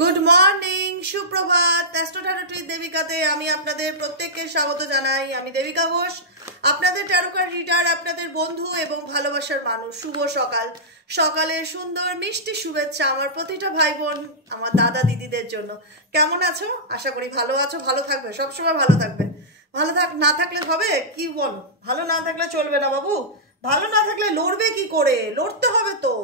Good morning, সুপ্রভাত। Astro taro টুইথ দেবিকাতে আমি আপনাদের প্রত্যেককে স্বাগত জানাই। আমি দেবিকা ঘোষ, আপনাদের ট্যারো কার্ড রিডার, আপনাদের বন্ধু এবং ভালোবাসার মানুষ। শুভ সকাল। সকালের সুন্দর মিষ্টি শুভেচ্ছা আমার প্রতিটা ভাই বোন, আমার দাদা দিদিদের জন্য। কেমন আছো? আশা করি ভালো আছো, ভালো থাকবে, সবসময় ভালো থাকবে। ভালো না থাকলে হবে কি বল? ভালো না থাকলে চলবে না বাবু। ভালো না থাকলে লড়বে কি করে? লড়তে হবে তো।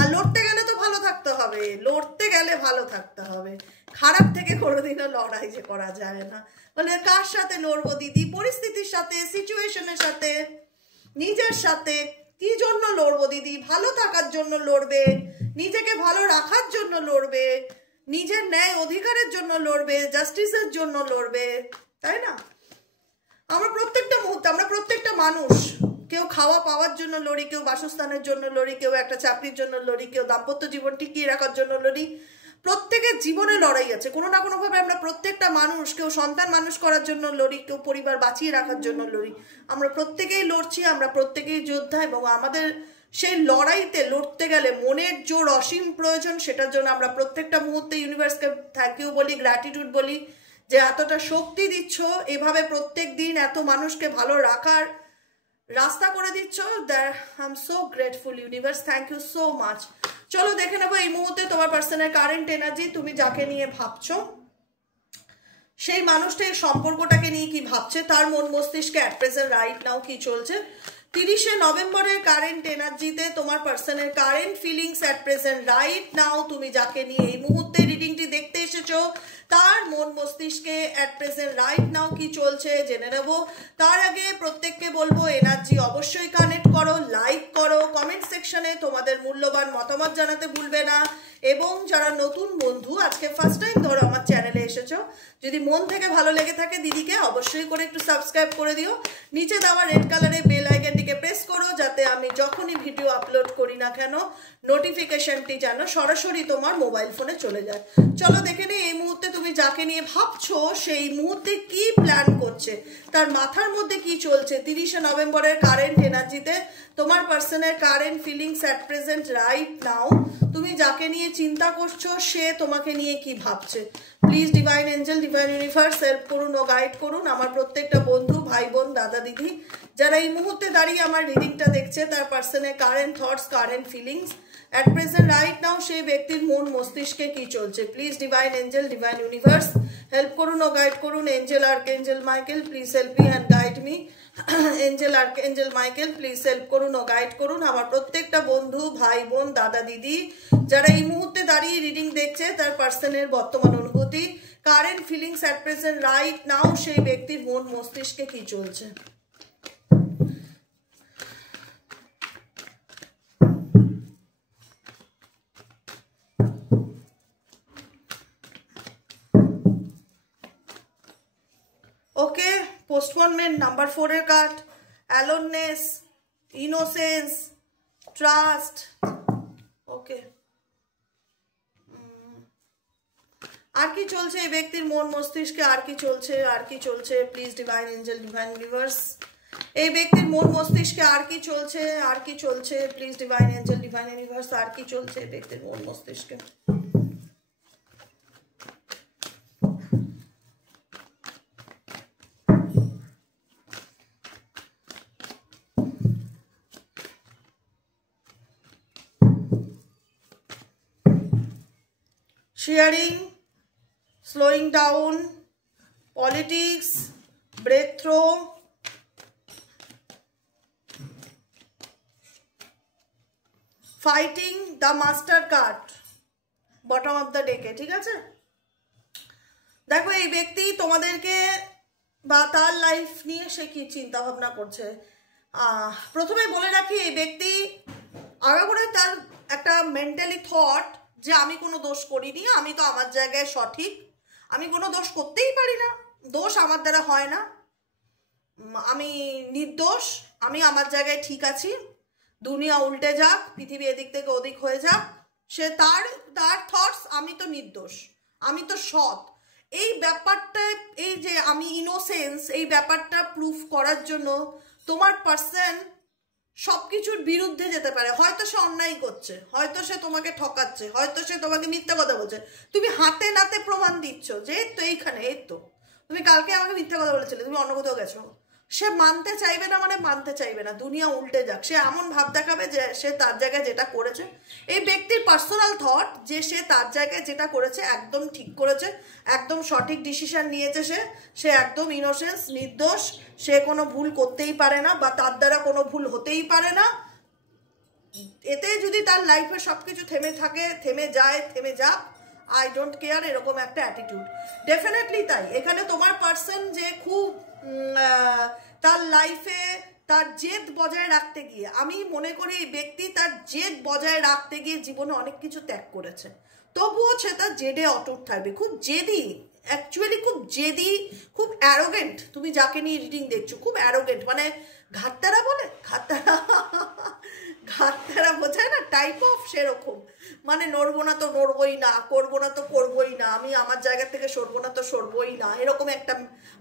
আর লড়তে গেলে তো ভালো থাকতে হবে, লড়তে গেলে ভালো থাকতে হবে। খারাপ থেকে কোনোদিনও লড়াই যে করা যায় না। বলে কার সাথে লড়বো দিদি? পরিস্থিতির সাথে, সিচুয়েশনের সাথে, নিজের সাথে। কি জন্য লড়বো দিদি? ভালো থাকার জন্য লড়বে, নিজেকে ভালো রাখার জন্য লড়বে, নিজের ন্যায় অধিকারের জন্য লড়বে, জাস্টিসের জন্য লড়বে, তাই না? আমরা প্রত্যেকটা মুহূর্তে, আমরা প্রত্যেকটা মানুষ, কেউ খাওয়া পাওয়ার জন্য লড়ি, কেউ বাসস্থানের জন্য লড়ি, কেউ একটা চাকরির জন্য লড়ি, কেউ দাম্পত্য জীবন টিকিয়ে রাখার জন্য লড়ি। প্রত্যেকের জীবনে লড়াই আছে কোনো না কোনোভাবে। আমরা প্রত্যেকটা মানুষ, কেউ সন্তান মানুষ করার জন্য লড়ি, কেউ পরিবার বাঁচিয়ে রাখার জন্য লড়ি। আমরা প্রত্যেকেই লড়ছি, আমরা প্রত্যেকেই যোদ্ধা। এবং আমাদের সেই লড়াইতে লড়তে গেলে মনের জোর অসীম প্রয়োজন। সেটার জন্য আমরা প্রত্যেকটা মুহূর্তে ইউনিভার্সকে থ্যাংক ইউ বলি, গ্র্যাটিটিউড বলি যে এতটা শক্তি দিচ্ছ, এভাবে প্রত্যেক দিন এত মানুষকে ভালো রাখার রাস্তা করে দিচ্ছ। I am so grateful universe, thank you so much. চলো দেখে নেবো এই মুহূর্তে তোমার পার্সোনাল কারেন্ট এনার্জি। তুমি যাকে নিয়ে ভাবছো, সেই মানুষটা এই সম্পর্কটাকে নিয়ে কি ভাবছে, তার মন মস্তিষ্কে অ্যাট প্রেজেন্ট রাইট নাও কি চলছে। 30শে নভেম্বরের কারেন্ট এনার্জিতে তোমার পার্সনের current feelings at present right নাও, তুমি যাকে নিয়ে এই মুহূর্তে রিডিংটি দেখতে এসেছো, তার মন মস্তিষ্কে অ্যাট প্রেজেন্ট রাইট নাও কি চলছে জেনে নেবো। তার আগে প্রত্যেককে বলবো এনার্জি অবশ্যই কানেক্ট করো, লাইক করো, কমেন্ট সেকশনে তোমাদের মূল্যবান মতামত জানাতে ভুলবে না। এবং যারা নতুন বন্ধু, আজকে ফার্স্ট টাইম ধরো আমার চ্যানেলে এসেছো, যদি মন থেকে ভালো লেগে থাকে দিদিকে অবশ্যই করে একটু সাবস্ক্রাইব করে দিও। নিচে দেওয়া রেড কালারের বেল আইকনটিকে প্রেস করো, যাতে আমি যখনই ভিডিও আপলোড করি না কেন নোটিফিকেশনটি যেন সরাসরি তোমার মোবাইল ফোনে চলে যায়। চলো দেখে নিই এই মুহূর্তে তুমি যাকে নিয়ে ভাবছো সেই মুহূর্তে কি প্ল্যান করছে, তার মাথার মধ্যে কি চলছে। 30শে নভেম্বরের কারেন্ট এনার্জিতে তোমার পার্সনের current feelings at present right নাও, তুমি যাকে নিয়ে চিন্তা করছো সে তোমাকে নিয়ে কি ভাবছে। Please divine angel, divine universe help করুন ও গাইড করুন আমার প্রত্যেকটা বন্ধু, ভাই বোন, দাদা দিদি, যারা এই মুহূর্তে দাঁড়িয়ে আমার রিডিংটা দেখছে, তার পার্সনের current thoughts, current feelings at present right now সেই ব্যক্তির মন মস্তিষ্কে কি চলছে। Please divine angel, divine universe help করুন ও গাইড করুন। Angel archangel Michael please help me and guide me. Angel archangel Michael please help করুন ও গাইড করুন আমার প্রত্যেকটা বন্ধু, ভাই বোন, দাদা দিদি, যারা এই মুহূর্তে দাঁড়িয়ে রিডিং দেখছে, তার পার্সনের বর্তমান অনুভূতি, current feelings at present right now সেই ব্যক্তির মন মস্তিষ্কে কি চলছে। ওকে, পোস্টপোনমেন্ট নাম্বার 4 এর কার্ড, অ্যালোননেস, ইনোসেন্স, ট্রাস্ট। ওকে, আর কি চলছে এই ব্যক্তির মন মস্তিষ্কে? আর কি চলছে, আর কি চলছে? Please divine angel, divine universe এই ব্যক্তির মন মস্তিষ্কে আর কি চলছে, আর কি চলছে? Please divine angel, divine universe আর কি চলছে এই ব্যক্তির মন মস্তিষ্কে। Sharing, slowing down, politics, breakthrough, fighting, the master card, bottom of the deck. ঠিক আছে, দেখো এই ব্যক্তি তোমাদেরকে বা তার লাইফ নিয়ে সে কি চিন্তা ভাবনা করছে। প্রথমে বলে রাখি, এই ব্যক্তি আগাগোড়া তার একটা মেন্টালি থট যে আমি কোনো দোষ করিনি, আমি তো আমার জায়গায় সঠিক, আমি কোনো দোষ করতেই পারি না, দোষ আমার দ্বারা হয় না, আমি নির্দোষ, আমি আমার জায়গায় ঠিক আছি, দুনিয়া উল্টে যাক, পৃথিবী এদিক থেকে ওদিক হয়ে যাক, সে তার থটস আমি তো নির্দোষ, আমি তো সৎ। এই ব্যাপারটা, এই যে আমি ইনোসেন্স, এই ব্যাপারটা প্রুফ করার জন্য তোমার পার্সন সবকিছুর বিরুদ্ধে যেতে পারে। হয়তো সে অন্যায় করছে, হয়তো সে তোমাকে ঠকাচ্ছে, হয়তো সে তোমাকে মিথ্যা কথা বলছে, তুমি হাতে নাতে প্রমাণ দিচ্ছ যে এই তো এইখানে, এই তো তুমি কালকে আমাকে মিথ্যা কথা বলেছিলে, তুমি অন্য কোথাও গেছো। সে মানতে চাইবে না, মানে মানতে চাইবে না, দুনিয়া উল্টে যাক, সে এমন ভাব দেখাবে যে সে তার জায়গায় যেটা করেছে, এই ব্যক্তির পার্সোনাল থট যে সে তার জায়গায় যেটা করেছে একদম ঠিক করেছে, একদম সঠিক ডিসিশন নিয়েছে, সে একদম ইনোসেন্স, নির্দোষ, সে কোনো ভুল করতেই পারে না বা তার দ্বারা কোনো ভুল হতেই পারে না। এতে যদি তার লাইফে সবকিছু থেমে থাকে, থেমে যায়, থেমে যাক, আই ডোন্ট কেয়ার, এরকম একটা অ্যাটিটিউড ডেফিনেটলি। তাই এখানে তোমার পার্সন যে খুব তার লাইফে তার জেদ বজায় রাখতে গিয়ে, আমি মনে করি এই ব্যক্তি তার জেদ বজায় রাখতে গিয়ে জীবনে অনেক কিছু ত্যাগ করেছে, তবুও সে তার জেদে অটুট থাকবে। খুব জেদি, অ্যাকচুয়ালি খুব জেদি, খুব অ্যারোগেন্ট। তুমি যাকে নিয়ে রিডিং দেখছো খুব অ্যারোগেন্ট, মানে ঘাটতারা বলে, ঘাটতারা বোঝায় না টাইপ অফ, সেরকম। মানে নড়বো না তো নড়বই না, করবো না তো করবোই না, আমি আমার জায়গা থেকে সরবো না তো সরবোই না, এরকম একটা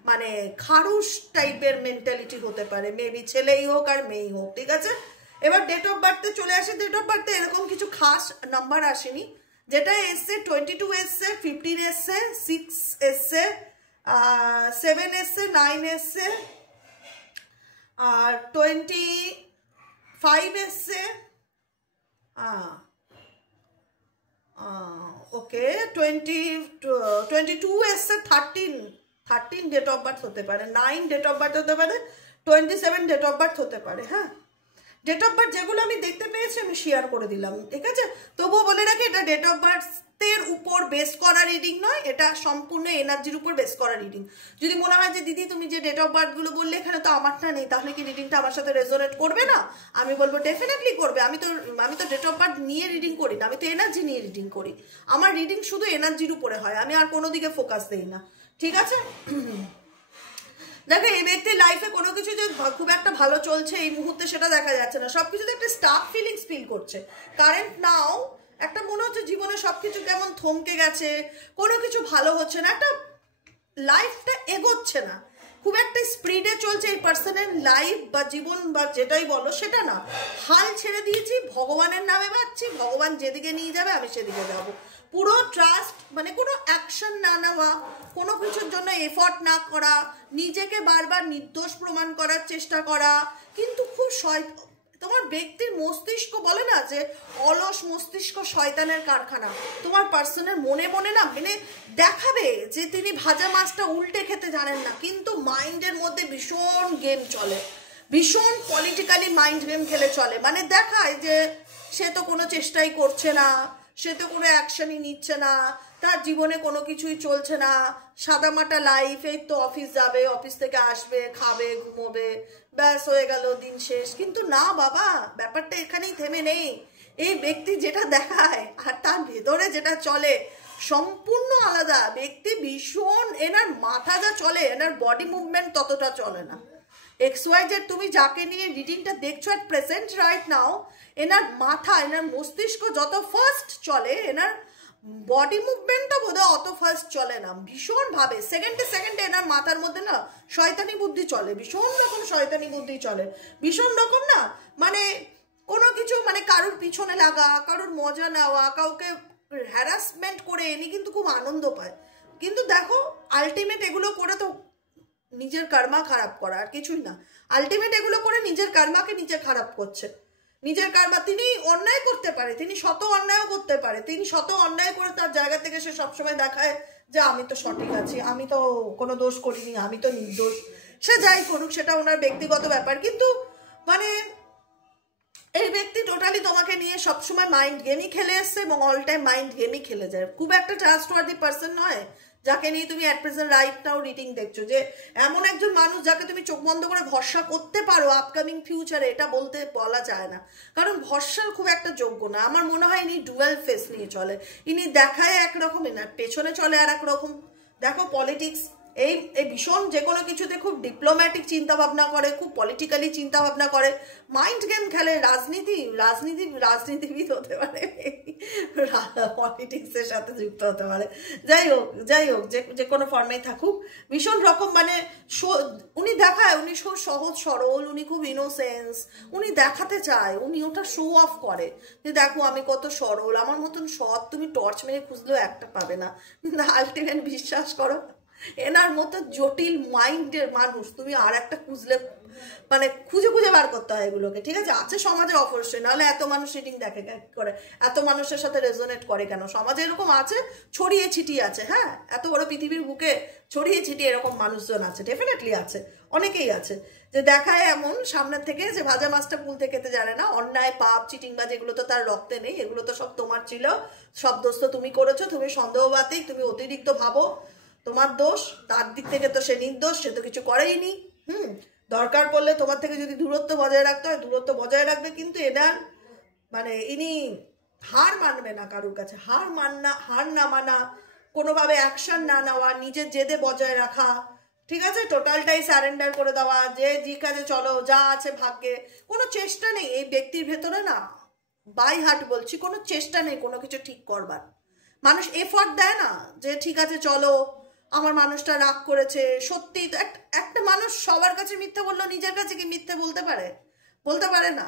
মানে খারুশ টাইপের মেন্টালিটি হতে পারে, মেবি ছেলেই হোক আর মেয়েই হোক। ঠিক আছে, এবার ডেট অফ বার্থে চলে আসে। ডেট অফ বার্থে এরকম কিছু খাস নাম্বার আসেনি, যেটা এসছে 22 এসছে, 15 এসছে, 6 এসছে, 7 এসছে, 9 এসছে, আর 25 এসছে, ওকে 22 এসছে, 13 ডেট অফ বার্থ হতে পারে, 9 ডেট অফ বার্থ হতে পারে, 27 ডেট অফ বার্থ হতে পারে। হ্যাঁ, ডেট অফ বার্থ যেগুলো আমি দেখতে পেয়েছি আমি শেয়ার করে দিলাম, ঠিক আছে। তবুও বলে রাখি, এটা ডেট অফ বার্থের উপর বেস করা রিডিং নয়, এটা সম্পূর্ণ এনার্জির উপর বেস করা রিডিং। যদি মনে হয় যে দিদি তুমি যে ডেট অফ বার্থগুলো বললে এখানে তো আমারটা নেই, তাহলে কি রিডিংটা আমার সাথে রেজোনেট করবে না? আমি বলবো ডেফিনেটলি করবে। আমি তো ডেট অফ বার্থ নিয়ে রিডিং করি না, আমি তো এনার্জি নিয়ে রিডিং করি। আমার রিডিং শুধু এনার্জির উপরে হয়, আমি আর কোনো দিকে ফোকাস দিই না, ঠিক আছে। দেখো, এই ব্যক্তির লাইফে কোনো কিছু যে খুব একটা ভালো চলছে এই মুহূর্তে সেটা দেখা যাচ্ছে না, সবকিছুতে একটা স্টাক ফিলিংস ফিল করছে। কারেন্ট নাও একটা মনে হচ্ছে জীবনে সবকিছু কেমন থমকে গেছে, কোনো কিছু ভালো হচ্ছে না, একটা লাইফটা এগোচ্ছে না, খুব একটা স্পিডে চলছে এই পার্সনের লাইফ বা জীবন বা যেটাই বলো সেটা না। হাল ছেড়ে দিয়েছি, ভগবানের নামে ভাবছি, ভগবান যেদিকে নিয়ে যাবে আমি সেদিকে যাব। পুরো ট্রাস্ট, মানে কোনো অ্যাকশন না নেওয়া, কোনো কিছুর জন্য এফর্ট না করা, নিজেকে বারবার নির্দোষ প্রমাণ করার চেষ্টা করা, কিন্তু খুব তোমার ব্যক্তির মস্তিষ্ক বলে না যে অলস মস্তিষ্ক শয়তানের কারখানা। তোমার পার্সনের মনে মনে না মানে দেখাবে যে তিনি ভাজা মাছটা উল্টে খেতে জানেন না, কিন্তু মাইন্ডের মধ্যে ভীষণ গেম চলে, ভীষণ পলিটিক্যালি মাইন্ড গেম খেলে চলে। মানে দেখায় যে সে তো কোনো চেষ্টাই করছে না, সে তো কোনো অ্যাকশনই নিচ্ছে না, তার জীবনে কোনো কিছুই চলছে না, সাদামাটা লাইফ, এই তো অফিস যাবে, অফিস থেকে আসবে, খাবে, ঘুমোবে, ব্যাস হয়ে গেল, দিন শেষ। কিন্তু না বাবা, ব্যাপারটা এখানেই থেমে নেই। এই ব্যক্তি যেটা দেখায় আর তার ভেতরে যেটা চলে সম্পূর্ণ আলাদা। ব্যক্তি ভীষণ, এনার মাথা যা চলে, এনার বডি মুভমেন্ট ততটা চলে না। XYZ তুমি যাকে নিয়ে রিডিংটা দেখছো অ্যাট প্রেজেন্ট রাইট নাও, এনার মাথা, এনার মস্তিষ্ক যত ফাস্ট চলে, এনার বডি মুভমেন্টটা বোধহয় অত ফাস্ট চলে না। ভীষণ ভাবে সেকেন্ডে সেকেন্ডে এনার মাথার মধ্যে না শয়তানি বুদ্ধি চলে, ভীষণ রকম শয়তানি বুদ্ধি চলে, ভীষণ রকম না মানে কোনো কিছু মানে কারোর পিছনে লাগা, কারোর মজা নেওয়া, কাউকে হ্যারাসমেন্ট করে এনি কিন্তু খুব আনন্দ পায়। কিন্তু দেখো আলটিমেট এগুলো করে তো নিজের কর্মা খারাপ করা, আর কিছুই না। আলটিমেট এগুলো করে নিজের কর্মাকে নিজে খারাপ করছে, নিজের কর্মা। তিনি অন্যায় করতে পারে, তিনি শত অন্যায়ও করতে পারে, তিনি শত অন্যায় করে তার জায়গা থেকে সে সবসময় দেখায় যে আমি তো সঠিক আছি, আমি তো কোনো দোষ করিনি, আমি তো নির্দোষ। সে যাই করুক, সেটা ওনার ব্যক্তিগত ব্যাপার। কিন্তু মানে এই ব্যক্তি টোটালি তোমাকে নিয়ে সবসময় মাইন্ড গেমই খেলে এসছে এবং অল টাইম মাইন্ড গেমই খেলে যায়। খুব একটা ট্রাস্টওয়ার্দি পার্সন নয় যাকে নিয়ে তুমি at present right now reading দেখছো, যে এমন একজন মানুষ যাকে তুমি চোখ বন্ধ করে ভরসা করতে পারো আপকামিং ফিউচারে, এটা বলা যায় না, কারণ ভরসার খুব একটা যোগ্য না। আমার মনে হয় ইনি ডুয়াল ফেস নিয়ে চলে, ইনি দেখায় একরকম, এনার পেছনে চলে আর একরকম। দেখো পলিটিক্স, এই এই ভীষণ যে কোনো কিছুতে খুব ডিপ্লোম্যাটিক চিন্তাভাবনা করে, খুব পলিটিক্যালি চিন্তাভাবনা করে, মাইন্ড গেম খেলে, রাজনীতিবিদ হতে পারে, পলিটিক্সের সাথে যুক্ত হতে পারে। যাই হোক যে কোনো ফর্মেই থাকুক, ভীষণ রকম মানে উনি দেখায় উনি খুব সহজ সরল, উনি খুব ইনোসেন্স, উনি দেখাতে চায়, উনি ওটা শো অফ করে যে দেখো আমি কত সরল, আমার মতন সৎ তুমি টর্চ মেরে খুঁজলেও একটা পাবে না। কিন্তু আলটিমেট বিশ্বাস করো এনার মতো জটিল মাইন্ডের মানুষ তুমি আর একটা খুঁজলে মানে খুঁজে বার করতে হয় এগুলোকে, ঠিক আছে? আছে সমাজে অবশ্যই, নাহলে এত মানুষ রিডিং দেখে করে, এত মানুষের সাথে রেজোনেট করে কেন? সমাজে এরকম আছে, ছড়িয়ে ছিটিয়ে আছে। হ্যাঁ, এত বড় পৃথিবীর বুকে ছড়িয়ে ছিটিয়ে এরকম মানুষজন আছে, ডেফিনেটলি আছে, অনেকেই আছে, যে দেখায় এমন সামনের থেকে যে ভাজা মাছটা পুলতে খেতে জানে না, অন্যায় পাপ চিটিংবাজ এগুলো তো তার রক্তে নেই, এগুলো তো সব তোমার ছিল, সব দোষ তো তুমি করেছো, তুমি সন্দেহবাতিক, তুমি অতিরিক্ত ভাবো, তোমার দোষ, তার দিক থেকে তো সে নির্দোষ, সে তো কিছু করেইনি। দরকার পড়লে তোমার থেকে যদি দূরত্ব বজায় রাখতে হয় দূরত্ব বজায় রাখবে, কিন্তু এনার মানে ইনি হার মানবে না কারোর কাছে, হার না মানা, কোনোভাবে অ্যাকশন না নেওয়া, নিজের জেদে বজায় রাখা, ঠিক আছে, টোটালটাই সারেন্ডার করে দেওয়া, যে কাজে চলো, যা আছে ভাগ্যে, কোনো চেষ্টা নেই এই ব্যক্তির ভেতরে, না বাই হার্ট বলছি, কোনো চেষ্টা নেই কোনো কিছু ঠিক করবার। মানুষ এফর্ট দেয় না যে ঠিক আছে চলো, আমার মানুষটা রাগ করেছে, সত্যি তো একটা মানুষ সবার কাছে মিথ্যে বললো, নিজের কাছে কি মিথ্যে বলতে পারে? বলতে পারে না।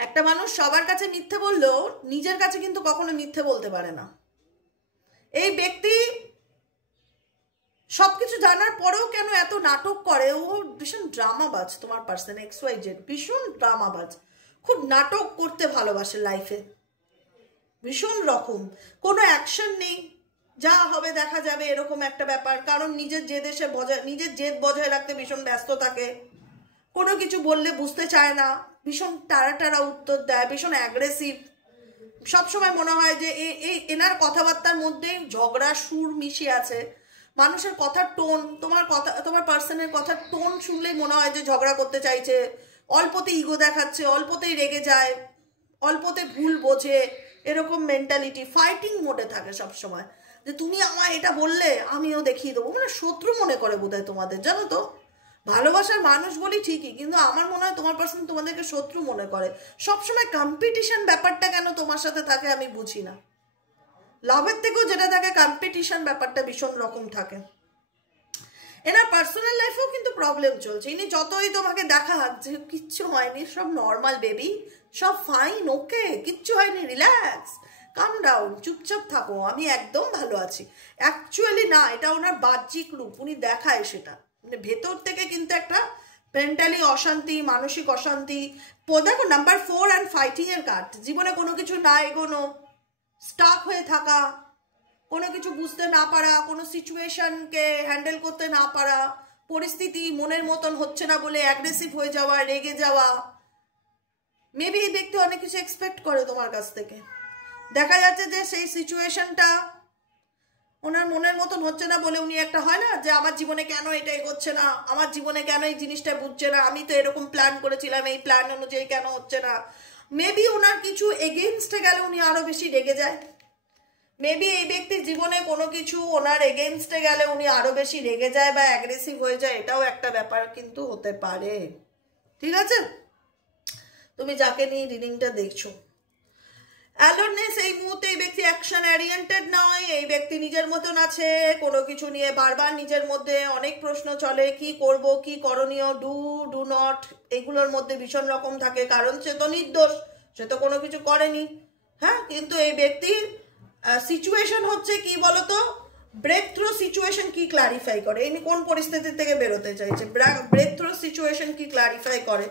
একটা মানুষ সবার কাছে মিথ্যে বললেও নিজের কাছে কিন্তু কখনো মিথ্যে বলতে পারে না। এই ব্যক্তি সবকিছু জানার পরেও কেন এত নাটক করে? ও ভীষণ ড্রামাবাজ, তোমার পার্সন XYZ ভীষণ ড্রামাবাজ, খুব নাটক করতে ভালোবাসে লাইফে, ভীষণ রকম, কোনো অ্যাকশন নেই, যা হবে দেখা যাবে এরকম একটা ব্যাপার, কারণ নিজের জেদ বজায় রাখতে ভীষণ ব্যস্ত থাকে, কোনো কিছু বললে বুঝতে চায় না, ভীষণ টারা উত্তর দেয়, ভীষণ অ্যাগ্রেসিভ, সবসময় মনে হয় যে এই এনার কথাবার্তার মধ্যেই ঝগড়া সুর মিশিয়ে আছে, মানুষের কথার টোন, তোমার পার্সনের কথার টোন শুনলেই মনে হয় যে ঝগড়া করতে চাইছে, অল্পতে ইগো দেখাচ্ছে, অল্পতেই রেগে যায়, অল্পতে ভুল বোঝে, এরকম মেন্টালিটি, ফাইটিং মোডে থাকে সবসময়, যে তুমি আমায় এটা বললে আমিও দেখিয়ে দেবো, মানে শত্রু মনে করে বোধহয় তোমাদের, জানো তো? ভালোবাসার মানুষ বলি ঠিকই, কিন্তু আমার মনে হয় তোমার পার্সন তোমাদেরকে শত্রু মনে করে, সবসময় কম্পিটিশন ব্যাপারটা কেন তোমার সাথে থাকে আমি বুঝি না। লাভের থেকেও যেটা থাকে কম্পিটিশন ব্যাপারটা ভীষণ রকম থাকে। এনার পার্সোনাল লাইফেও কিন্তু প্রবলেম চলছে, ইনি যতই তোমাকে দেখাক যে কিচ্ছু হয়নি, সব নর্মাল বেবি, সব ফাইন, ওকে, কিচ্ছু হয়নি, রিল্যাক্স, কাম ডাউন, চুপচাপ থাকো, আমি একদম ভালো আছি, অ্যাকচুয়ালি না, এটা ওনার বাহ্যিক রূপ, উনি দেখায় সেটা, মানে ভেতর থেকে কিন্তু একটা মেন্টালি অশান্তি, মানসিক অশান্তি। দেখো নাম্বার 4 অ্যান্ড ফাইটিং এর কার্ড, জীবনে কোনো কিছু না এগোনো, স্টাক হয়ে থাকা, কোনো কিছু বুঝতে না পারা, কোনো সিচুয়েশনকে হ্যান্ডেল করতে না পারা, পরিস্থিতি মনের মতন হচ্ছে না বলে অ্যাগ্রেসিভ হয়ে যাওয়া, রেগে যাওয়া, মেবি এই ব্যক্তি অনেক কিছু এক্সপেক্ট করে তোমার কাছ থেকে, দেখা যাচ্ছে যে সেই সিচুয়েশনটা ওনার মনের মতন হচ্ছে না বলে উনি একটা হয় না যে আমার জীবনে কেন এটা এগোচ্ছে না, আমার জীবনে কেন এই জিনিসটা বুঝছে না, আমি তো এরকম প্ল্যান করেছিলাম, এই প্ল্যান অনুযায়ী কেন হচ্ছে না, মেবি ওনার কিছু এগেইনস্টে গেলে উনি আরো বেশি রেগে যায়, মেবি এই ব্যক্তির জীবনে কোনো কিছু ওনার এগেইনস্টে গেলে উনি আরো বেশি রেগে যায় বা অ্যাগ্রেসিভ হয়ে যায়, এটাও একটা ব্যাপার কিন্তু হতে পারে, ঠিক আছে? তুমি যাকে নিয়ে রিডিংটা দেখছো, অ্যালোননেস, এই মুহূর্তে এই ব্যক্তি অ্যাকশন ওরিয়েন্টেড নয়, এই ব্যক্তি নিজের মতন আছে, কোনো কিছু নিয়ে বারবার নিজের মধ্যে অনেক প্রশ্ন চলে, কি করব, কি করণীয়, ডু নট, এগুলোর মধ্যে ভীষণ রকম থাকে, কারণ সে তো নির্দোষ, সে তো কোনো কিছু করেনি। হ্যাঁ, কিন্তু এই ব্যক্তির সিচুয়েশন হচ্ছে কি বলতো, ব্রেক থ্রু সিচুয়েশন কি ক্লারিফাই করে, ইনি কোন পরিস্থিতি থেকে বেরোতে চাইছে, ব্রেক থ্রু সিচুয়েশন কি ক্লারিফাই করে,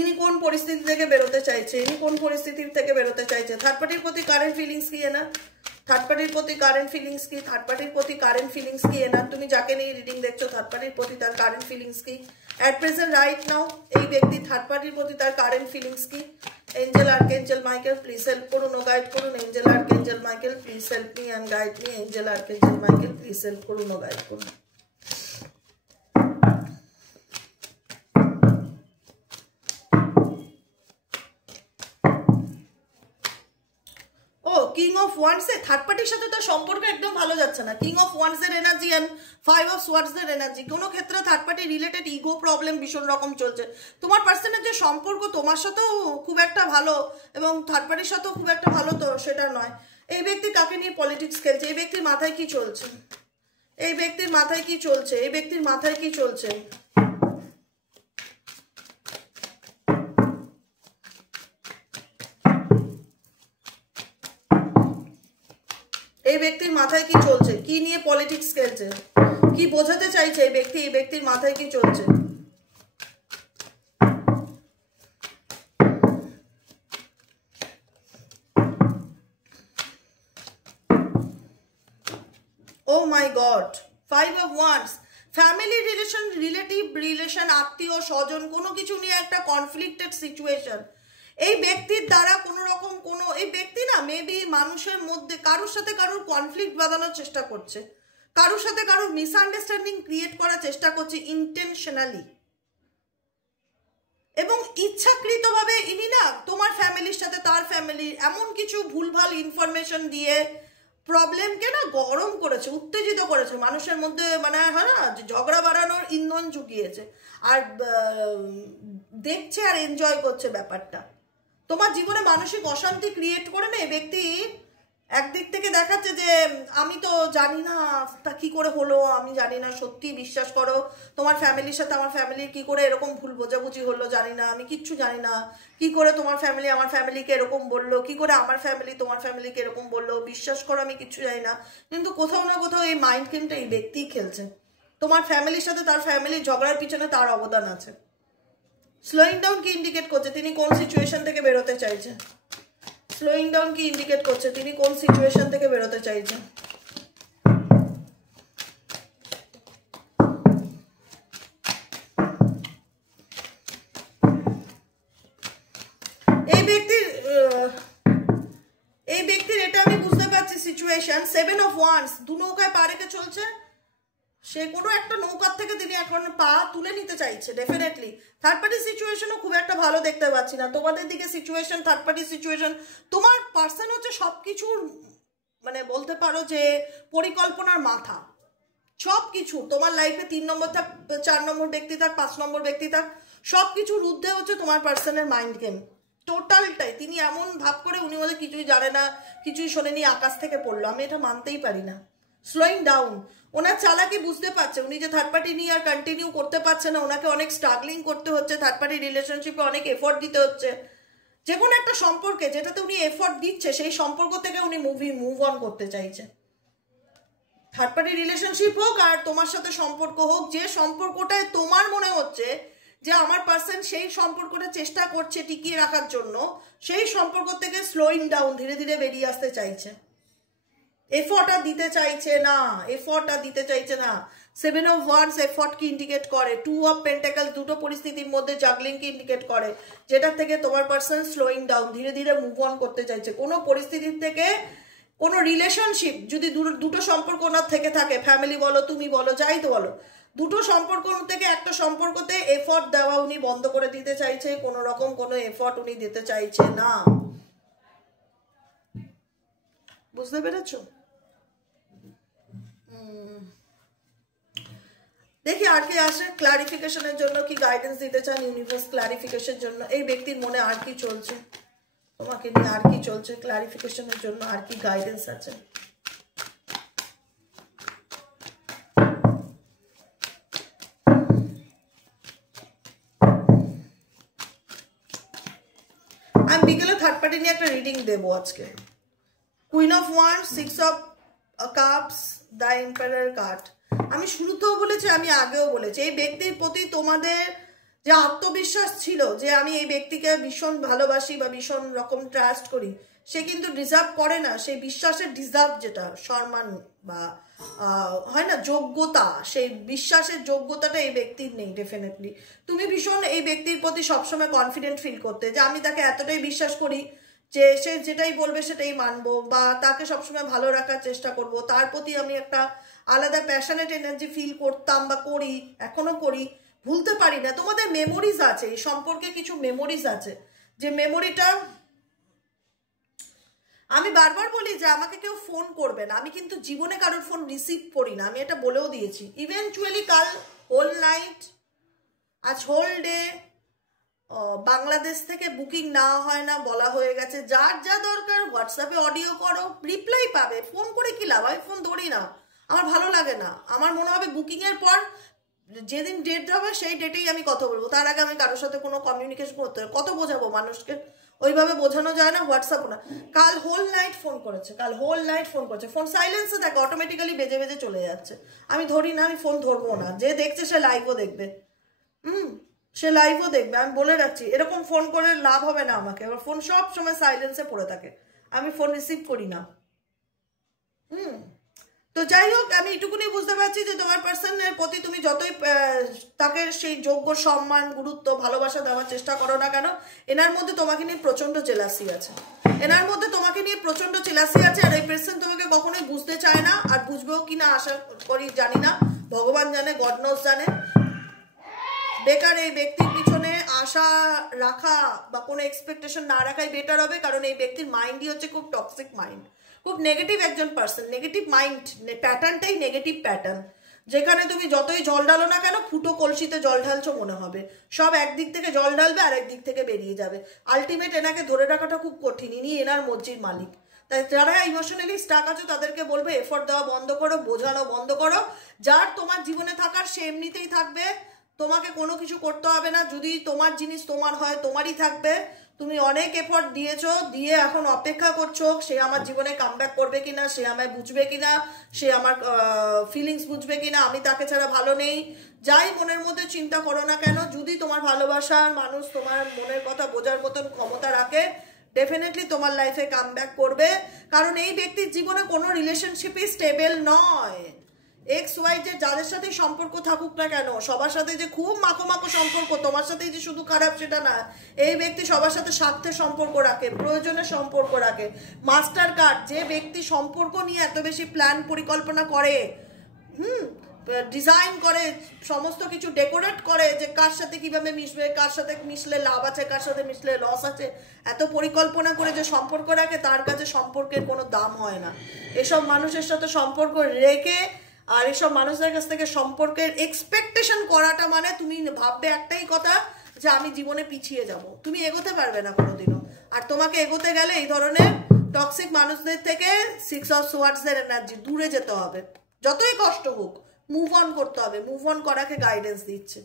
ইনি কোন পরিস্থিতি থেকে বেরোতে চাইছে, ইনি কোন পরিস্থিতি থেকে বেরোতে চাইছে, থার্ড পার্টির প্রতি কারেন্ট ফিলিংস কি এনার, থার্ড পার্টির প্রতি কারেন্ট ফিলিংস কি, থার্ড পার্টির প্রতি কারেন্ট ফিলিংস কি এনার, তুমি যাকে নিয়ে রিডিং দেখছো থার্ড পার্টির প্রতি তার কারেন্ট ফিলিংস কি অ্যাট প্রেজেন্ট রাইট নাও, এই ব্যক্তি থার্ড পার্টির প্রতি তার কারেন্ট ফিলিংস কি। Angel archangel Michael please help করুন ও গাইড করুন, angel archangel Michael please help me and guide me, angel archangel Michael please help করুন ও গাইড করুন। ও কিং অফ ওয়ান্ডসে থার্ড পার্টির সাথে তার সম্পর্ক একদম ভালো যাচ্ছে না। কিং অফ ওয়ান্ডসের এনার্জি অ্যান্ড 5 অফ সোয়ার্ডসের এনার্জি, কোনো ক্ষেত্রে third party related ego problem ভীষণ রকম চলছে। তোমার পার্সনের যে সম্পর্ক তোমার সাথেও খুব একটা ভালো এবং থার্ড পার্টির সাথেও খুব একটা ভালো তো সেটা নয়। এই ব্যক্তি কাকে নিয়ে পলিটিক্স খেলছে, এই ব্যক্তির মাথায় কি চলছে, এই ব্যক্তির মাথায় কি চলছে, এই ব্যক্তির মাথায় কি চলছে, এই ব্যক্তির মাথায় কি চলছে, কি নিয়ে পলিটিক্স খেলছে, কি বোঝাতে চাইছে এই ব্যক্তি, এই ব্যক্তির মাথায় কি চলছে। Oh my god, 5 of wands, family relation, relative relation, আত্মীয় স্বজন, কোনো কিছু নিয়ে একটা কনফ্লিক্টেড সিচুয়েশন। এই ব্যক্তির দ্বারা কোনো রকম কোনো, এই ব্যক্তি না মেবি মানুষের মধ্যে কারোর সাথে কারোর কনফ্লিক্ট বাঁধানোর চেষ্টা করছে, কারোর সাথে কারোর মিসআন্ডারস্ট্যান্ডিং ক্রিয়েট করার চেষ্টা করছে ইন্টেনশনালি এবং ইচ্ছাকৃতভাবে। ইনি না তোমার ফ্যামিলির সাথে তার ফ্যামিলির এমন কিছু ভুলভাল ইনফরমেশন দিয়ে প্রবলেমকে না গরম করেছে, উত্তেজিত করেছে, মানুষের মধ্যে মানে হয় না ঝগড়া বাড়ানোর ইন্ধন জুগিয়েছে, আর দেখছে আর এনজয় করছে ব্যাপারটা। তোমার জীবনে মানসিক অশান্তি ক্রিয়েট করে না এই ব্যক্তি একদিক থেকে দেখাচ্ছে যে আমি তো জানি না তা কি করে হলো, আমি জানি না, সত্যি বিশ্বাস করো তোমার ফ্যামিলির সাথে আমার ফ্যামিলির কি করে এরকম ভুল বোঝাবুঝি হলো জানি না, আমি কিচ্ছু জানি না, কি করে তোমার ফ্যামিলি আমার ফ্যামিলিকে এরকম বললো, কি করে আমার ফ্যামিলি তোমার ফ্যামিলিকে এরকম বললো, বিশ্বাস করো আমি কিচ্ছু জানি না। কিন্তু কোথাও না কোথাও এই মাইন্ড গেমটা এই ব্যক্তিই খেলছে, তোমার ফ্যামিলির সাথে তার ফ্যামিলির ঝগড়ার পিছনে তার অবদান আছে। স্লোয়িং ডাউন কি ইন্ডিকেট করছে, তিনি কোন সিচুয়েশন থেকে বেরোতে চাইছে, স্লোয়িং ডাউন কি ইন্ডিকেট করছে, তিনি কোন সিচুয়েশন থেকে বেরোতে চাইছেন। এই ব্যক্তির এটা আমি বুঝতে পারছি সিচুয়েশন। 7 অফ ওয়ান্ডস, দু নৌকায় পা রেখে চলছে, সে কোনো একটা নৌকার থেকে তিনি এখন পা তুলে নিতে চাইছে ডেফিনেটলি। থার্ড পার্টি সিচুয়েশনও খুব একটা ভালো দেখতে পাচ্ছি না তোমাদের দিকে সিচুয়েশন, থার্ড পার্টি সিচুয়েশন। তোমার পার্সন হচ্ছে সব কিছুর মানে বলতে পারো যে পরিকল্পনার মাথা, সব কিছু তোমার লাইফে 3 নম্বর থাক, 4 নম্বর ব্যক্তি থাক, 5 নম্বর ব্যক্তি থাক, সব কিছুর ঊর্ধ্বে হচ্ছে তোমার পার্সনের মাইন্ড গেম টোটালটাই। তিনি এমন ভাব করে উনি ওদের কিছুই জানে না, কিছুই শোনেনি, আকাশ থেকে পড়লো, আমি এটা মানতেই পারি না। স্লোয়িং ডাউন, ওনার চালাকি বুঝতে পারছে, উনি যে থার্ড পার্টি নিয়ে আর কন্টিনিউ করতে পারছে না, ওনাকে অনেক স্ট্রাগলিং করতে হচ্ছে, থার্ড পার্টি রিলেশনশিপে অনেক এফোর্ট দিতে হচ্ছে, যে কোনো একটা সম্পর্কে যেটাতে উনি এফোর্ট দিচ্ছে সেই সম্পর্ক থেকে উনি মুভ অন করতে চাইছে। থার্ড পার্টি রিলেশনশিপ হোক আর তোমার সাথে সম্পর্ক হোক, যে সম্পর্কটায় তোমার মনে হচ্ছে যে আমার পার্সন সেই সম্পর্কটা চেষ্টা করছে টিকিয়ে রাখার জন্য, সেই সম্পর্ক থেকে স্লোয়িং ডাউন, ধীরে ধীরে বেরিয়ে আসতে চাইছে, এফোর্ট আর দিতে চাইছে না, এফোর্ট আর দিতে চাইছে না। 7 অফ ওয়ান্ডস এফোর্ট কি ইন্ডিকেট করে, 2 অফ পেন্টাকলস দুটো পরিস্থিতির মধ্যে জাগলিং কি ইন্ডিকেট করে, যেটা থেকে তোমার পার্সন স্লোয়িং ডাউন, ধীরে ধীরে মুভ অন করতে চাইছে। কোনো পরিস্থিতির থেকে, কোনো রিলেশনশিপ যদি দুটো সম্পর্ক ওনার থেকে থাকে, ফ্যামিলি বলো তুমি বলো যাই তো বলো, দুটো সম্পর্ক থেকে একটা সম্পর্কতে এফোর্ট দেওয়া উনি বন্ধ করে দিতে চাইছে, কোনো রকম কোনো এফোর্ট উনি দিতে চাইছে না। বুঝতে পেরেছো? দেখি আর কি আসে ক্লারিফিকেশনের জন্য, কি গাইডেন্স দিতে চান ইউনিভার্স ক্লারিফিকেশনের জন্য, এই ব্যক্তির মনে আর কি চলছে, তোমাকে নিয়ে আর কি চলছে, ক্লারিফিকেশনের জন্য আর কি গাইডেন্স আছে। আমি বিকেলে থার্ড পার্টি নিয়ে একটা রিডিং দেবো আজকে। Queen of wands, 6 of cups, the empire card. আমি শুরুতেও বলেছি, আমি আগেও বলেছি, এই ব্যক্তির প্রতি তোমাদের যে আত্মবিশ্বাস ছিল যে আমি এই ব্যক্তিকে ভীষণ ভালোবাসি বা ভীষণ রকম ট্রাস্ট করি, সে কিন্তু ডিজার্ভ করে না সেই বিশ্বাসের ডিজার্ভ, যেটা সম্মান বা হয় না যোগ্যতা, সেই বিশ্বাসের যোগ্যতাটা এই ব্যক্তির নেই ডেফিনেটলি। তুমি ভীষণ এই ব্যক্তির প্রতি সবসময় কনফিডেন্ট ফিল করতে যে আমি তাকে এতটাই বিশ্বাস করি যে সে যেটাই বলবে সেটাই মানবো, বা তাকে সবসময় ভালো রাখার চেষ্টা করব, তার প্রতি আমি একটা আলাদা প্যাশনেট এনার্জি ফিল করতাম বা করি, এখনো করি, ভুলতে পারি না। তোমাদের মেমোরিজ আছে এই সম্পর্কে, কিছু মেমোরিজ আছে, যে মেমোরিটা আমি বারবার বলি যে আমাকে কেউ ফোন করবে না, আমি কিন্তু জীবনে কারোর ফোন রিসিভ করি না, আমি এটা বলেও দিয়েছি। ইভেনচুয়ালি কাল হোল নাইট, আজ হোল ডে বাংলাদেশ থেকে বুকিং নেওয়া হয় না, বলা হয়ে গেছে যার যা দরকার হোয়াটসঅ্যাপে অডিও করো, রিপ্লাই পাবে। ফোন করে কি লাভ, আমি ফোন ধরি না, আমার ভালো লাগে না। আমার মনে হবে বুকিংয়ের পর যেদিন ডেট হবে সেই ডেটেই আমি কথা বলবো, তার আগে আমি কারোর সাথে কোনো কমিউনিকেশন করতে হবে, কত বোঝাবো মানুষকে, ওইভাবে বোঝানো যায় না, হোয়াটসঅ্যাপ না। কাল হোল নাইট ফোন করেছে, কাল হোল নাইট ফোন করেছে, ফোন সাইলেন্সে থাকে, অটোমেটিক্যালি বেজে বেজে চলে যাচ্ছে, আমি ধরি না, আমি ফোন ধরবো না। যে দেখছে সে লাইভও দেখবে, সে লাইভও দেখবে, আমি বলে রাখছি। এরকম ফোন করে লাভ হবে না আমাকে, আমার ফোন সব সময় সাইলেন্সে পড়ে থাকে, আমি ফোন রিসিভ করি না। তো যাই হোক, আমি এটুকুনি বুঝতে পারছি যে তোমার পার্সনের প্রতি তুমি যতই তাকে সেই যোগ্য সম্মান, গুরুত্ব, ভালোবাসা দেওয়ার চেষ্টা করো না কেন, এনার মধ্যে তোমাকে নিয়ে প্রচন্ড জেলাসি আছে, এনার মধ্যে তোমাকে নিয়ে প্রচন্ড জেলাসি আছে। আর এই পার্সন তোমাকে কখনোই বুঝতে চায় না, আর বুঝবেও কিনা আশা করি জানি না, ভগবান জানে, গড নোজ জানে। বেকার এই ব্যক্তির পিছনে আশা রাখা বা কোনো এক্সপেকটেশন না রাখাই বেটার হবে, কারণ এই ব্যক্তির মাইন্ডই হচ্ছে খুব টক্সিক মাইন্ড, খুব নেগেটিভ একজন পার্সন, নেগেটিভ মাইন্ড, প্যাটার্নটাই নেগেটিভ প্যাটার্ন, যেখানে তুমি যতই জল ঢালো না কেন ফুটো কলসিতে জল ঢালছো মনে হবে, সব একদিক থেকে জল ঢালবে আর একদিক থেকে বেরিয়ে যাবে। আলটিমেট এনাকে ধরে রাখাটা খুব কঠিন, ইনি এনার মর্জির মালিক। তাই যারা ইমোশনালি স্টাক আছো তাদেরকে বলবে এফোর্ট দেওয়া বন্ধ করো, বোঝানো বন্ধ করো। যার তোমার জীবনে থাকার সে এমনিতেই থাকবে, তোমাকে কোনো কিছু করতে হবে না। যদি তোমার জিনিস তোমার হয়, তোমারই থাকবে। তুমি অনেক এফোর্ট দিয়েছো, দিয়ে এখন অপেক্ষা করছো সে আমার জীবনে কামব্যাক করবে কিনা, সে আমায় বুঝবে কিনা, সে আমার ফিলিংস বুঝবে কিনা, আমি তাকে ছাড়া ভালো নেই। যাই মনের মধ্যে চিন্তা করো না কেন, যদি তোমার ভালোবাসার মানুষ তোমার মনের কথা বোঝার মতন ক্ষমতা রাখে, ডেফিনেটলি তোমার লাইফে কামব্যাক করবে। কারণ এই ব্যক্তির জীবনে কোনো রিলেশনশিপই স্টেবল নয়। এক্স ওয়াই যে যাদের সাথেই সম্পর্ক থাকুক না কেন, সবার সাথে যে খুব মাখো মাখো সম্পর্ক, তোমার সাথেই যে শুধু খারাপ সেটা না। এই ব্যক্তি সবার সাথে স্বার্থের সম্পর্ক রাখে, প্রয়োজনের সম্পর্ক রাখে। মাস্টার কার্ড, যে ব্যক্তি সম্পর্ক নিয়ে এত বেশি প্ল্যান পরিকল্পনা করে, ডিজাইন করে, সমস্ত কিছু ডেকোরেট করে, যে কার সাথে কিভাবে মিশবে, কার সাথে মিশলে লাভ আছে, কার সাথে মিশলে লস আছে, এত পরিকল্পনা করে যে সম্পর্ক রাখে, তার কাছে সম্পর্কের কোনো দাম হয় না। এসব মানুষের সাথে সম্পর্ক রেখে আর এসব মানুষদের কাছ থেকে সম্পর্কের এক্সপেকটেশন করাটা মানে তুমি ভাববে একটাই কথা, যে আমি জীবনে পিছিয়ে যাব, তুমি এগোতে পারবে না কোনোদিনও। আর তোমাকে এগোতে গেলে এই ধরনের টক্সিক মানুষদের থেকে 6 অফ সোয়ার্ডসের এনার্জি দূরে যেতে হবে, যতই কষ্ট হোক মুভ অন করতে হবে। মুভ অন করাকে গাইডেন্স দিচ্ছে,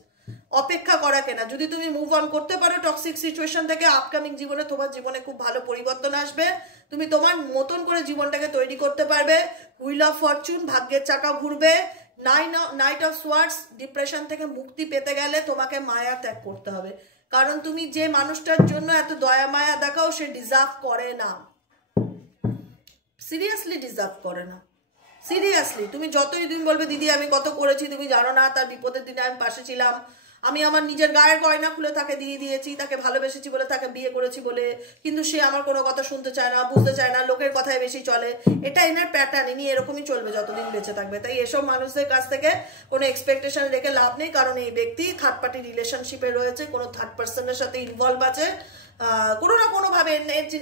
অপেক্ষা করাকে না। যদি তুমি মুভ অন করতে পারো টক্সিক সিচুয়েশন থেকে, আপকামিং জীবনে তোমার জীবনে খুব ভালো পরিবর্তন আসবে, তুমি তোমার মতন করে জীবনটাকে তৈরি করতে পারবে। হুইল অফ ফরচুন, ভাগ্যের চাকা ঘুরবে। নাইট অফ সোয়ার্ডস, ডিপ্রেশন থেকে মুক্তি পেতে গেলে তোমাকে মায়া ত্যাগ করতে হবে, কারণ তুমি যে মানুষটার জন্য এত দয়া মায়া দেখাও, সে ডিজার্ভ করে না, সিরিয়াসলি ডিজার্ভ করে না। সিরিয়াসলি তুমি যতই দিন বলবে দিদি আমি কত করেছি তুমি জানো না, তার বিপদের দিনে আমি পাশে ছিলাম, আমি আমার নিজের গায়ের গয়না খুলে তাকে দিয়ে দিয়েছি, তাকে ভালোবেসেছি বলে, তাকে বিয়ে করেছি বলে, কিন্তু সে আমার কোনো কথা শুনতে চায় না, বুঝতে চায় না, লোকের কথায় বেশি চলে। এটা এনার প্যাটার্ন, ইনি এরকমই চলবে যতদিন বেঁচে থাকবে। তাই এসব মানুষদের কাছ থেকে কোনো এক্সপেকটেশন রেখে লাভ নেই, কারণ এই ব্যক্তি থার্ড পার্টি রিলেশনশিপে রয়েছে, কোনো থার্ড পার্সনের সাথে ইনভলভ আছে। কোনো না কোনোভাবে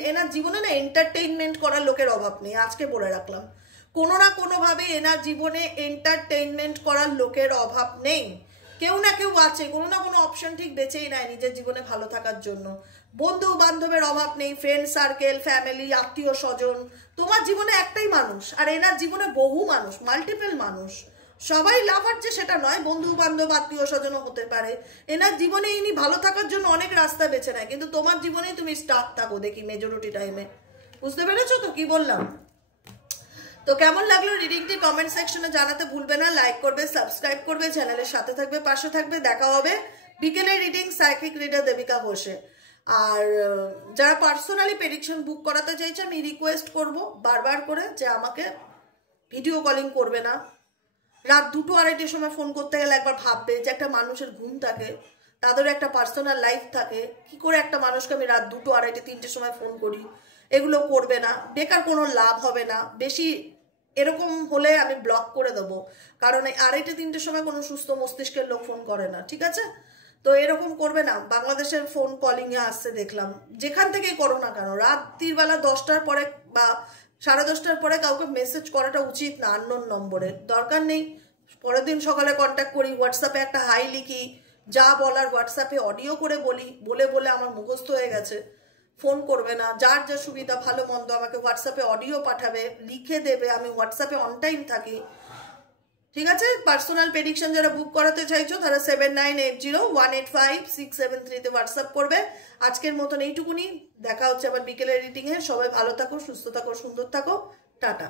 এনার জীবনে না এন্টারটেইনমেন্ট করার লোকের অভাব নেই, আজকে বলে রাখলাম। কোনো না কোনোভাবে এনার জীবনে এন্টারটেইনমেন্ট করার লোকের অভাব নেই। কেউ না কেউ আছে, কোনো না কোনো অপশন ঠিক বেছেই নেয় নিজের জীবনে ভালো থাকার জন্য। বন্ধু বান্ধবের অভাব নেই, ফ্রেন্ড সার্কেল, ফ্যামিলি, আত্মীয় স্বজন। তোমার জীবনে একটাই মানুষ, আর এনার জীবনে বহু মানুষ, মাল্টিপল মানুষ। সবাই লাভার যে সেটা নয়, বন্ধু বান্ধব আত্মীয় স্বজনও হতে পারে। এনার জীবনে ইনি ভালো থাকার জন্য অনেক রাস্তা বেছে নেয়, কিন্তু তোমার জীবনেই তুমি স্টাক থাকো দেখি মেজরিটি টাইমে। বুঝতে পেরেছো তো কি বললাম? তো কেমন লাগলো রিডিংটি কমেন্ট সেকশনে জানাতে ভুলবে না। লাইক করবে, সাবস্ক্রাইব করবে, চ্যানেলের সাথে থাকবে, পাশে থাকবে। দেখা হবে বিকেলে রিডিং সাইকিক রিডার দেবিকা ঘোষে। আর যারা পার্সোনালি প্রেডিকশন বুক করাতে চাইছে, আমি রিকোয়েস্ট করব বারবার করে যে আমাকে ভিডিও কলিং করবে না। রাত 2-2-2:30 সময় ফোন করতে গেলে একবার ভাববে যে একটা মানুষের ঘুম থাকে, তাদেরও একটা পার্সোনাল লাইফ থাকে, কি করে একটা মানুষকে আমি রাত 2-2-2:30-3টের সময় ফোন করি। এগুলো করবে না, বেকার কোনো লাভ হবে না। বেশি এরকম হলে আমি ব্লক করে দেবো, কারণ এই 2:30-3টের সময় কোনো সুস্থ মস্তিষ্কের লোক ফোন করে না, ঠিক আছে? তো এরকম করবে না। বাংলাদেশের ফোন কলিংয়ে আসছে দেখলাম, যেখান থেকেই করো না কেন, রাত্রির বেলা 10টার পরে বা 10:30টার পরে কাউকে মেসেজ করাটা উচিত না আননোন নম্বরে, দরকার নেই। পরের দিন সকালে কন্ট্যাক্ট করি, হোয়াটসঅ্যাপে একটা হাই লিখি, যা বলার হোয়াটসঅ্যাপে অডিও করে বলি, বলে বলে আমার মুখস্থ হয়ে গেছে। ফোন করবে না, যার যা সুবিধা ভালো মন্দ আমাকে হোয়াটসঅ্যাপে অডিও পাঠাবে, লিখে দেবে, আমি হোয়াটসঅ্যাপে অন টাইম থাকি, ঠিক আছে? পার্সোনাল প্রেডিকশন যারা বুক করাতে চাইছো তারা 7980185673 হোয়াটসঅ্যাপ করবে। আজকের মতন এইটুকুনি, দেখা হচ্ছে আবার বিকেলের এডিটিংয়ে। সবাই ভালো থাকো, সুস্থ থাকো, সুন্দর থাকো, টাটা।